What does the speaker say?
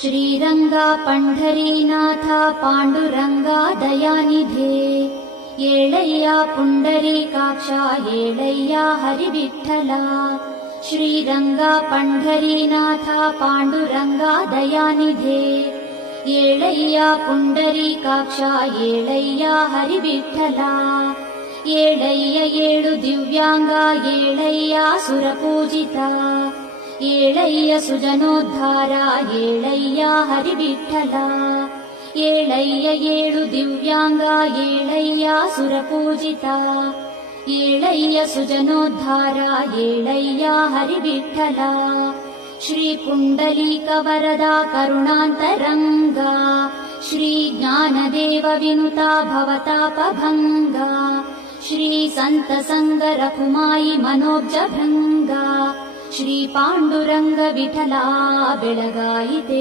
श्रीरंगा पंढरीनाथा पांडुरंगा दयानिधे येळय्या पुंडरीकाक्षा येळय्या हरिविठ्ठला श्रीरंगा पंढरीनाथा पांडुरंगा दयानिधे येळय्या पुंडरीकाक्षा येळय्या हरिविठ्ठला येळय्य येळु दिव्यांगा येळय्या सुरपूजिता येळय्य सुजनोद्धारा येळय्या हरिविठ्ठला येळय्य येळु दिव्यांगा येळय्या सुरपूजिता येळय्य सुजनोद्धारा येळय्या हरिविठ्ठला श्री पुंडलीक वरदा करुणान्तरंगा श्री ज्ञानदेव विनुता भवतापभंगा श्री संत संग रघुमाई मनोब्ज भृंगा श्री पांडुरंग विठला बेळगायिते।